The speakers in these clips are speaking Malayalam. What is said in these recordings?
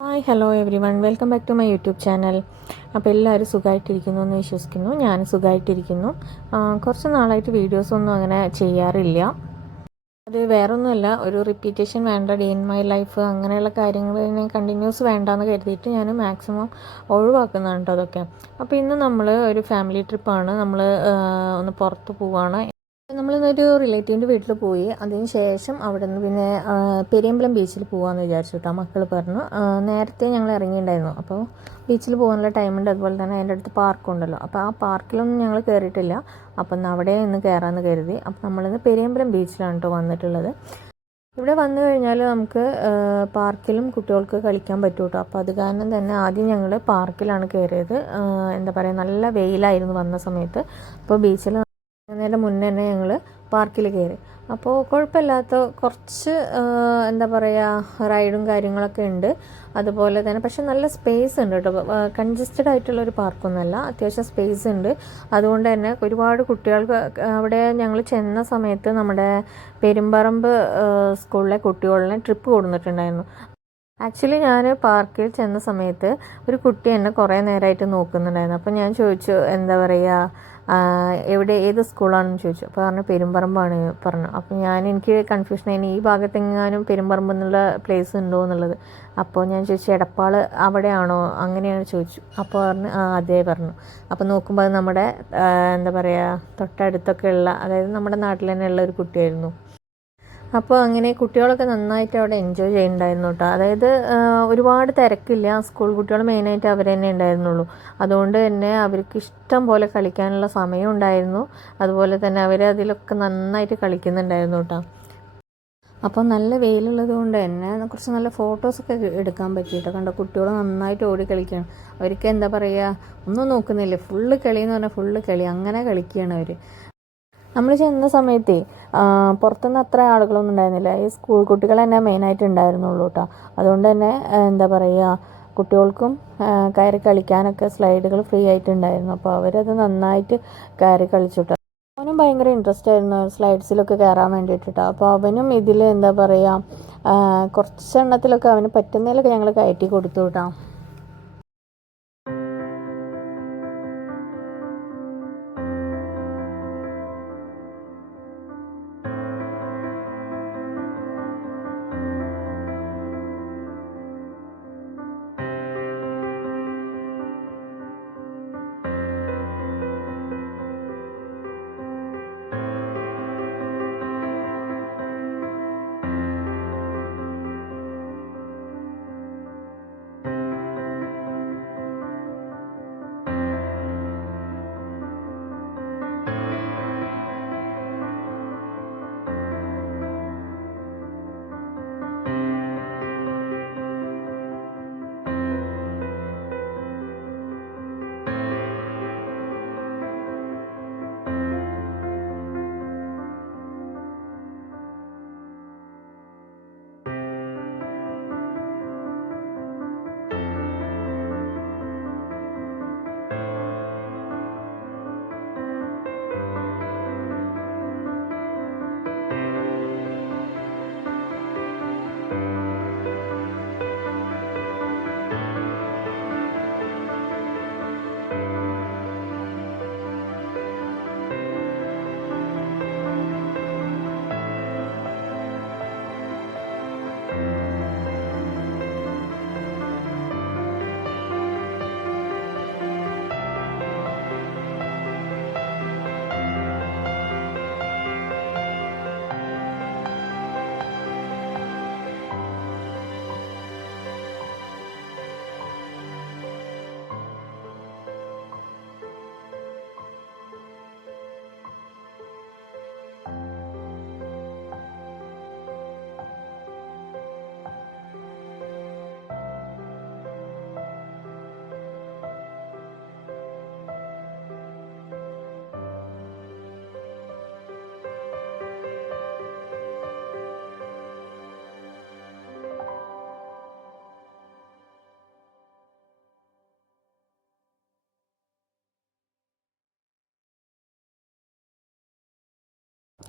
Hi hello everyone welcome back to my YouTube channel. അപ്പോൾ എല്ലാവരും സുഖമായിട്ടിരിക്കുന്നു എന്ന് വിശ്വസിക്കുന്നു. ഞാൻ സുഖമായിട്ടിരിക്കുന്നു. കുറച്ച് നാളായിട്ട് വീഡിയോസൊന്നും അങ്ങനെ ചെയ്യാറില്ല. അത് വേറൊന്നുമല്ല, ഒരു റിപ്പീറ്റേഷൻ വേണ്ട, ഡേ ഇൻ മൈ ലൈഫ് അങ്ങനെയുള്ള കാര്യങ്ങൾ കണ്ടിന്യൂസ് വേണ്ടാന്ന് കരുതിയിട്ട് ഞാൻ മാക്സിമം ഒഴിവാക്കുന്നുണ്ട് കേട്ടോ അതൊക്കെ. അപ്പോൾ ഇന്ന് നമ്മൾ ഒരു ഫാമിലി ട്രിപ്പാണ്, നമ്മൾ ഒന്ന് പുറത്ത് പോവുകയാണ്. നമ്മളിന്നൊരു റിലേറ്റീവിൻ്റെ വീട്ടിൽ പോയി. അതിന് ശേഷം അവിടെ നിന്ന് പിന്നെ പെരിയമ്പലം ബീച്ചിൽ പോകാമെന്ന് വിചാരിച്ചു കേട്ടോ. മക്കൾ പറഞ്ഞു, നേരത്തെ ഞങ്ങൾ ഇറങ്ങിയിട്ടുണ്ടായിരുന്നു, അപ്പോൾ ബീച്ചിൽ പോകാനുള്ള ടൈമുണ്ട്. അതുപോലെ തന്നെ അതിൻ്റെ അടുത്ത് പാർക്കുണ്ടല്ലോ, അപ്പോൾ ആ പാർക്കിലൊന്നും ഞങ്ങൾ കയറിയിട്ടില്ല. അപ്പം അവിടെ ഇന്ന് കയറാമെന്ന് കരുതി. അപ്പം നമ്മളിന്ന് പെരിയമ്പലം ബീച്ചിലാണ് കേട്ടോ വന്നിട്ടുള്ളത്. ഇവിടെ വന്നു കഴിഞ്ഞാൽ നമുക്ക് പാർക്കിലും കുട്ടികൾക്ക് കളിക്കാൻ പറ്റും കേട്ടോ. അപ്പോൾ അത് കാരണം തന്നെ ആദ്യം ഞങ്ങൾ പാർക്കിലാണ് കയറിയത്. എന്താ പറയുക, നല്ല വെയിലായിരുന്നു വന്ന സമയത്ത്. അപ്പോൾ ബീച്ചിൽ നേരം മുന്നേ തന്നെ ഞങ്ങൾ പാർക്കിൽ കയറി. അപ്പോൾ കുഴപ്പമില്ലാത്ത കുറച്ച് എന്താ പറയുക, റൈഡും കാര്യങ്ങളൊക്കെ ഉണ്ട്. അതുപോലെ തന്നെ പക്ഷെ നല്ല സ്പേസ് ഉണ്ട് കേട്ടോ. കൺജസ്റ്റഡ് ആയിട്ടുള്ളൊരു പാർക്കൊന്നുമല്ല, അത്യാവശ്യം സ്പേസ് ഉണ്ട്. അതുകൊണ്ട് തന്നെ ഒരുപാട് കുട്ടികൾക്ക് അവിടെ ഞങ്ങൾ ചെന്ന സമയത്ത് നമ്മുടെ പെരുമ്പറമ്പ് സ്കൂളിലെ കുട്ടികളെ ട്രിപ്പ് കൊടുത്തിട്ടുണ്ടായിരുന്നു. ആക്ച്വലി ഞാൻ പാർക്കിൽ ചെന്ന സമയത്ത് ഒരു കുട്ടി എന്നെ കുറേ നേരമായിട്ട് നോക്കുന്നുണ്ടായിരുന്നു. അപ്പോൾ ഞാൻ ചോദിച്ചു, എന്താ പറയുക, ഏത് സ്കൂളാണെന്ന് ചോദിച്ചു. അപ്പോൾ പറഞ്ഞു പെരുമ്പറമ്പാണ് പറഞ്ഞു. അപ്പോൾ എനിക്ക് കൺഫ്യൂഷൻ ആയിരുന്നു, ഈ ഭാഗത്തെങ്ങാനും പെരുമ്പറമ്പ് എന്നുള്ള പ്ലേസ് ഉണ്ടോ എന്നുള്ളത്. അപ്പോൾ ഞാൻ ചോദിച്ചു, എടപ്പാൾ അവിടെയാണോ അങ്ങനെയാണ് ചോദിച്ചു. അപ്പോൾ പറഞ്ഞു അതേ പറഞ്ഞു. അപ്പോൾ നോക്കുമ്പോൾ അത് നമ്മുടെ എന്താ പറയുക, തൊട്ടടുത്തൊക്കെ ഉള്ള, അതായത് നമ്മുടെ നാട്ടിൽ തന്നെ ഉള്ള ഒരു കുട്ടിയായിരുന്നു. അപ്പോൾ അങ്ങനെ കുട്ടികളൊക്കെ നന്നായിട്ട് അവിടെ എൻജോയ് ചെയ്യുന്നുണ്ടായിരുന്നു കേട്ടോ. അതായത് ഒരുപാട് തിരക്കില്ല, സ്കൂൾ കുട്ടികൾ മെയിനായിട്ട് അവർ തന്നെ ഉണ്ടായിരുന്നുള്ളൂ. അതുകൊണ്ട് തന്നെ അവർക്ക് ഇഷ്ടം പോലെ കളിക്കാനുള്ള സമയം ഉണ്ടായിരുന്നു. അതുപോലെ തന്നെ അവർ അതിലൊക്കെ നന്നായിട്ട് കളിക്കുന്നുണ്ടായിരുന്നു കേട്ടോ. അപ്പോൾ നല്ല വെയിലുള്ളത് കൊണ്ട് തന്നെ കുറച്ച് നല്ല ഫോട്ടോസൊക്കെ എടുക്കാൻ പറ്റിയിട്ടോ. കണ്ടോ, കുട്ടികൾ നന്നായിട്ട് ഓടി കളിക്കുകയാണ്. അവർക്ക് എന്താ പറയുക, ഒന്നും നോക്കുന്നില്ല, ഫുള്ള് കളി എന്ന് പറഞ്ഞാൽ ഫുള്ള് കളി, അങ്ങനെ കളിക്കുകയാണ് അവർ. നമ്മൾ ചെന്ന സമയത്തേ പുറത്തുനിന്ന് അത്ര ആളുകളൊന്നും ഉണ്ടായിരുന്നില്ല. ഈ സ്കൂൾ കുട്ടികൾ തന്നെ മെയിനായിട്ട് ഉണ്ടായിരുന്നുള്ളൂ കേട്ടോ. അതുകൊണ്ട് തന്നെ എന്താ പറയുക, കുട്ടികൾക്കും കയറി കളിക്കാനൊക്കെ സ്ലൈഡുകൾ ഫ്രീ ആയിട്ടുണ്ടായിരുന്നു. അപ്പോൾ അവരത് നന്നായിട്ട് കയറി കളിച്ചു കേട്ടോ. അവനും ഭയങ്കര ഇൻട്രസ്റ്റ് ആയിരുന്നു സ്ലൈഡ്സിലൊക്കെ കയറാൻ വേണ്ടിയിട്ടോ. അപ്പോൾ അവനും ഇതിൽ എന്താ പറയുക, കുറച്ചെണ്ണത്തിലൊക്കെ അവന് പറ്റുന്നതിലൊക്കെ ഞങ്ങൾ കയറ്റി കൊടുത്തു കേട്ടോ.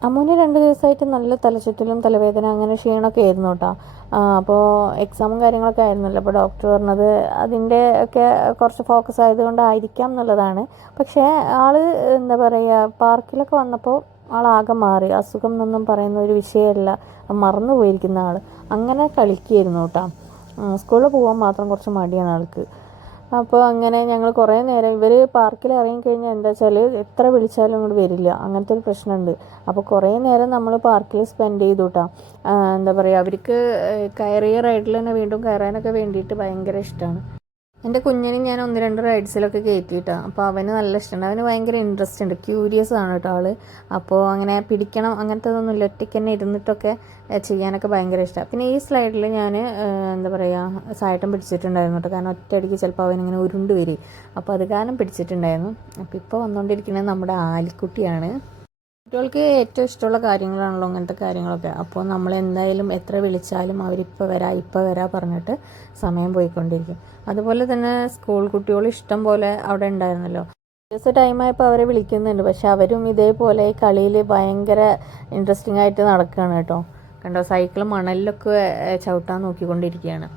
അമ്മൂന് 2 ദിവസമായിട്ട് നല്ല തലചുറ്റലും തലവേദന അങ്ങനെ ക്ഷീണമൊക്കെ ആയിരുന്നു കേട്ടോ. അപ്പോൾ എക്സാമും കാര്യങ്ങളൊക്കെ ആയിരുന്നല്ലോ. അപ്പോൾ ഡോക്ടർ പറഞ്ഞത് അതിൻ്റെ ഒക്കെ കുറച്ച് ഫോക്കസ് ആയതുകൊണ്ടായിരിക്കാം എന്നുള്ളതാണ്. പക്ഷേ ആൾ എന്താ പറയുക, പാർക്കിലൊക്കെ വന്നപ്പോൾ ആളാകെ മാറി. അസുഖം എന്നൊന്നും പറയുന്ന ഒരു വിഷയമല്ല, മറന്നു പോയിരിക്കുന്ന ആൾ അങ്ങനെ കളിക്കുകയായിരുന്നു കേട്ടോ. സ്കൂളിൽ പോകാൻ മാത്രം കുറച്ച് മടിയാണ് ആൾക്ക്. അപ്പോൾ അങ്ങനെ ഞങ്ങൾ കുറേ നേരം, ഇവർ പാർക്കിൽ ഇറങ്ങിക്കഴിഞ്ഞാൽ എന്താ വെച്ചാൽ എത്ര വിളിച്ചാലും ഇങ്ങോട്ട് വരില്ല, അങ്ങനത്തെ ഒരു പ്രശ്നമുണ്ട്. അപ്പോൾ കുറേ നേരം നമ്മൾ പാർക്കിൽ സ്പെൻഡ് ചെയ്തു കേട്ടോ. എന്താ പറയുക, അവർക്ക് കയറിയ റൈഡിൽ തന്നെ വീണ്ടും കയറാനൊക്കെ വേണ്ടിയിട്ട് ഭയങ്കര ഇഷ്ടമാണ്. എൻ്റെ കുഞ്ഞിനെ ഞാൻ 1-2 റൈഡ്സിലൊക്കെ കയറ്റിയിട്ടാണ്. അപ്പോൾ അവന് നല്ല ഇഷ്ടമുണ്ട്, അവന് ഭയങ്കര ഇൻട്രസ്റ്റ് ഉണ്ട്, ക്യൂരിയസ് ആണ് കേട്ടോ ആൾ. അപ്പോൾ അങ്ങനെ പിടിക്കണം അങ്ങനത്തതൊന്നുമില്ല, ഒറ്റയ്ക്ക് തന്നെ ഇരുന്നിട്ടൊക്കെ ചെയ്യാനൊക്കെ ഭയങ്കര ഇഷ്ടമാണ്. പിന്നെ ഈ സ്ലൈഡിൽ ഞാൻ എന്താ പറയുക, സായട്ടം പിടിച്ചിട്ടുണ്ടായിരുന്നു കേട്ടോ. കാരണം ഒറ്റയടിക്ക് ചിലപ്പോൾ അവനിങ്ങനെ ഉരുണ്ട് വരും, അപ്പോൾ അത് കാരണം പിടിച്ചിട്ടുണ്ടായിരുന്നു. അപ്പോൾ ഇപ്പോൾ വന്നുകൊണ്ടിരിക്കുന്നത് നമ്മുടെ ആലിക്കുട്ടിയാണ്. കുട്ടികൾക്ക് ഏറ്റവും ഇഷ്ടമുള്ള കാര്യങ്ങളാണല്ലോ അങ്ങനത്തെ കാര്യങ്ങളൊക്കെ. അപ്പോൾ നമ്മൾ എന്തായാലും എത്ര വിളിച്ചാലും അവരിപ്പോൾ വരാം പറഞ്ഞിട്ട് സമയം പോയിക്കൊണ്ടിരിക്കും. അതുപോലെ തന്നെ സ്കൂൾ കുട്ടികൾ ഇഷ്ടം പോലെ അവിടെ ഉണ്ടായിരുന്നല്ലോ. ദിവസം ടൈമായപ്പോൾ അവരെ വിളിക്കുന്നുണ്ട്, പക്ഷെ അവരും ഇതേപോലെ ഈ കളിയിൽ ഭയങ്കര ഇൻട്രസ്റ്റിംഗ് ആയിട്ട് നടക്കുകയാണ് കേട്ടോ. കണ്ടോ, സൈക്കിൾ മണലിലൊക്കെ ചവിട്ടാൻ നോക്കിക്കൊണ്ടിരിക്കുകയാണ്.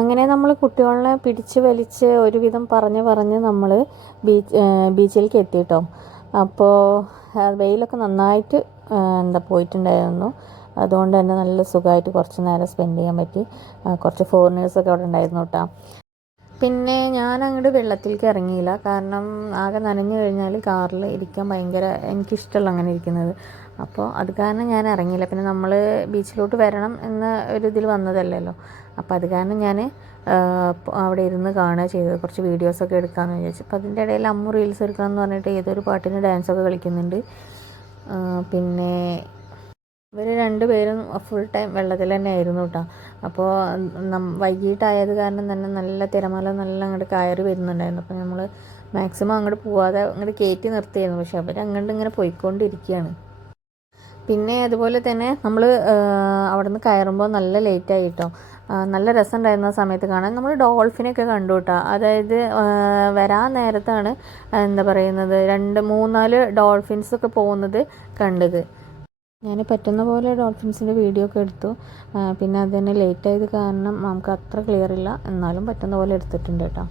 അങ്ങനെ നമ്മൾ കുട്ടികളെ പിടിച്ച് വലിച്ച് ഒരുവിധം പറഞ്ഞ് നമ്മൾ ബീച്ചിലേക്ക് എത്തി കേട്ടോ. അപ്പോൾ വെയിലൊക്കെ നന്നായിട്ട് പോയിട്ടുണ്ടായിരുന്നു. അതുകൊണ്ട് തന്നെ നല്ല സുഖമായിട്ട് കുറച്ച് നേരം സ്പെൻഡ് ചെയ്യാൻ പറ്റി. കുറച്ച് ഫോറിനേഴ്സൊക്കെ അവിടെ ഉണ്ടായിരുന്നു കേട്ടോ. പിന്നെ ഞാൻ അങ്ങോട്ട് വെള്ളത്തിലേക്ക് ഇറങ്ങിയില്ല, കാരണം ആകെ നനഞ്ഞു കഴിഞ്ഞാൽ കാറിൽ ഇരിക്കാൻ ഭയങ്കര എനിക്കിഷ്ടമല്ല അങ്ങനെ ഇരിക്കുന്നത്. അപ്പോൾ അത് കാരണം ഞാൻ ഇറങ്ങിയില്ല. പിന്നെ നമ്മൾ ബീച്ചിലോട്ട് വരണം എന്ന ഒരു ഇതിൽ വന്നതല്ലല്ലോ. അപ്പോൾ അത് കാരണം ഞാൻ അവിടെ ഇരുന്ന് കാണുക ചെയ്തത്, കുറച്ച് വീഡിയോസൊക്കെ എടുക്കാമെന്ന് വിചാരിച്ചു. അപ്പോൾ അതിൻ്റെ ഇടയിൽ അമ്മു റീൽസ് എടുക്കണം എന്ന് പറഞ്ഞിട്ട് ഏതൊരു പാട്ടിന് ഡാൻസൊക്കെ കളിക്കുന്നുണ്ട്. പിന്നെ ഇവർ 2 പേരും ഫുൾ ടൈം വെള്ളത്തിൽ തന്നെ ആയിരുന്നു കേട്ടോ. അപ്പോൾ വൈകിട്ടായത് കാരണം തന്നെ നല്ല തിരമാല നല്ല അങ്ങോട്ട് കയറി വരുന്നുണ്ടായിരുന്നു. അപ്പോൾ നമ്മൾ മാക്സിമം അങ്ങോട്ട് പോവാതെ അങ്ങോട്ട് കയറ്റി നിർത്തിയായിരുന്നു. പക്ഷെ അവർ അങ്ങോട്ട് ഇങ്ങനെ പോയിക്കൊണ്ടിരിക്കുകയാണ്. പിന്നെ അതുപോലെ തന്നെ നമ്മൾ അവിടെ നിന്ന് കയറുമ്പോൾ നല്ല ലേറ്റായി കേട്ടോ. നല്ല രസമുണ്ടായിരുന്ന സമയത്ത് കാണാൻ. നമ്മൾ ഡോൾഫിനൊക്കെ കണ്ടു കേട്ടോ. അതായത് വരാൻ നേരത്താണ് പറയുന്നത് 2-3-4 ഡോൾഫിൻസൊക്കെ പോകുന്നത് കണ്ടത്. ഞാൻ പറ്റുന്ന പോലെ ഡോൾഫിൻസിൻ്റെ വീഡിയോ ഒക്കെ എടുത്തു. പിന്നെ അത് തന്നെ ലേറ്റ് ആയത് കാരണം നമുക്ക് അത്ര ക്ലിയർ ഇല്ല, എന്നാലും പറ്റുന്ന പോലെ എടുത്തിട്ടുണ്ട് കേട്ടോ.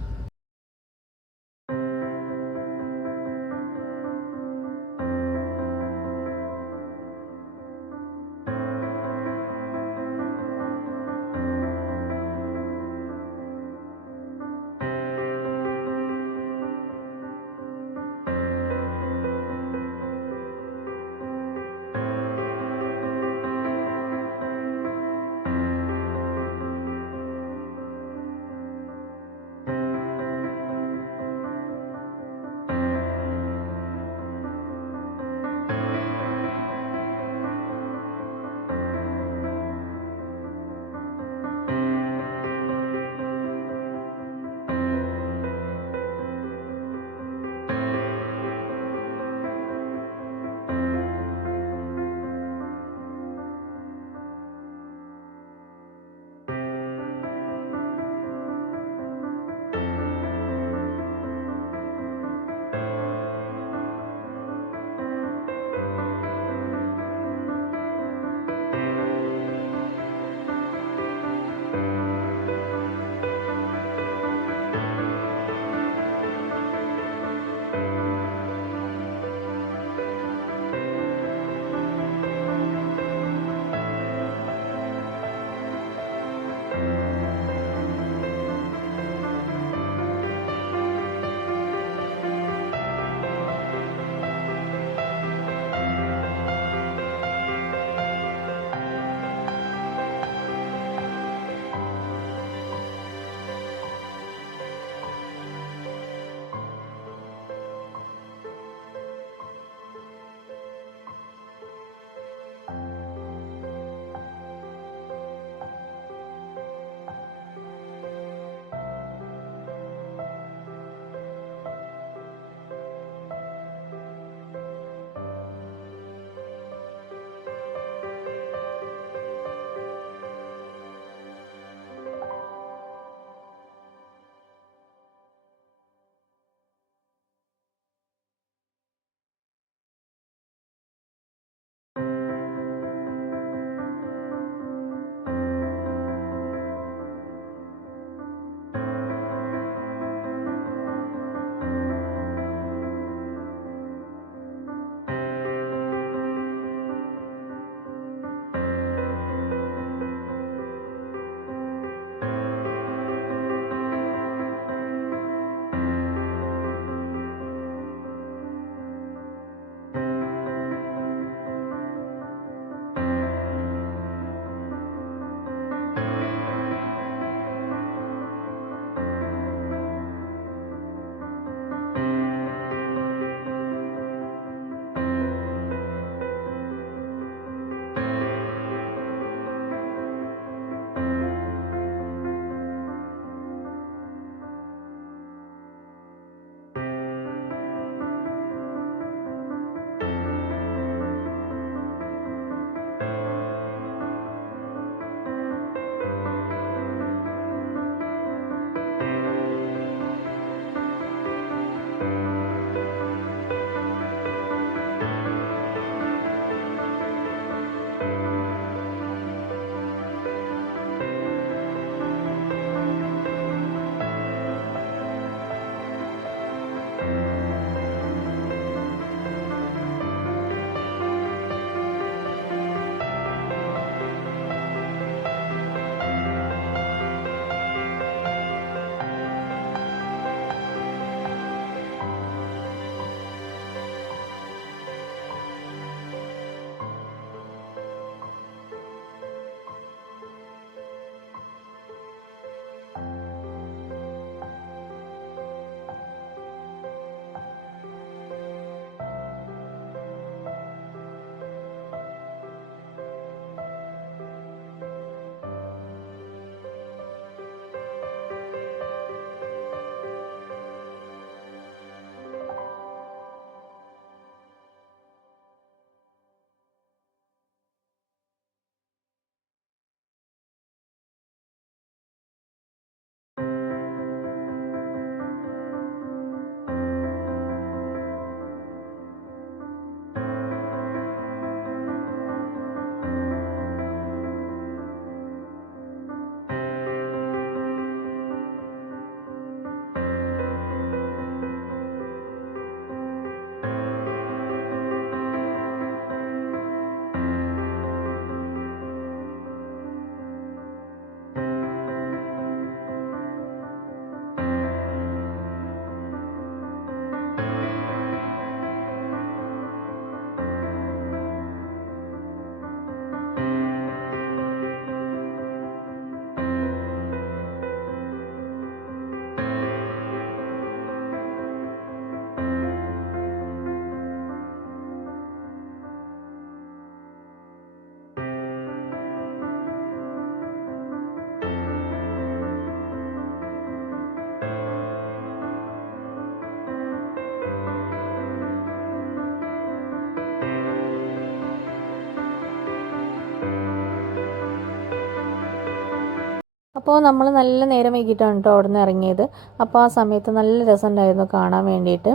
അപ്പോൾ നമ്മൾ നല്ല നേരം വൈകിട്ടാണ് കേട്ടോ അവിടെ നിന്ന് ഇറങ്ങിയത്. അപ്പോൾ ആ സമയത്ത് നല്ല രസമുണ്ടായിരുന്നു കാണാൻ വേണ്ടിയിട്ട്.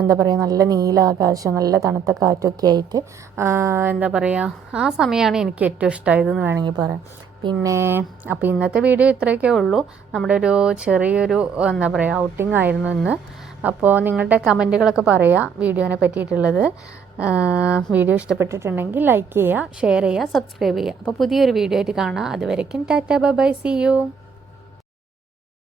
എന്താ പറയുക, നല്ല നീലാകാശം, നല്ല തണുത്ത കാറ്റൊക്കെ ആയിട്ട് എന്താ പറയുക, ആ സമയമാണ് എനിക്ക് ഏറ്റവും ഇഷ്ടമായതെന്ന് വേണമെങ്കിൽ പറയാം. പിന്നെ അപ്പോൾ ഇന്നത്തെ വീഡിയോ ഇത്രയൊക്കെ ഉള്ളൂ. നമ്മുടെ ഒരു ചെറിയൊരു എന്താ പറയുക ഔട്ടിംഗ് ആയിരുന്നു ഇന്ന്. അപ്പോൾ നിങ്ങളുടെ കമൻറ്റുകളൊക്കെ പറയാം വീഡിയോനെ പറ്റിയിട്ടുള്ളത്. വീഡിയോ ഇഷ്ടപ്പെട്ടിട്ടുണ്ടെങ്കിൽ ലൈക്ക് ചെയ്യുക, ഷെയർ ചെയ്യുക, സബ്സ്ക്രൈബ് ചെയ്യുക. അപ്പോൾ പുതിയൊരു വീഡിയോ ആയിട്ട് കാണാം. അതുവരയ്ക്കും tata bye bye, see U.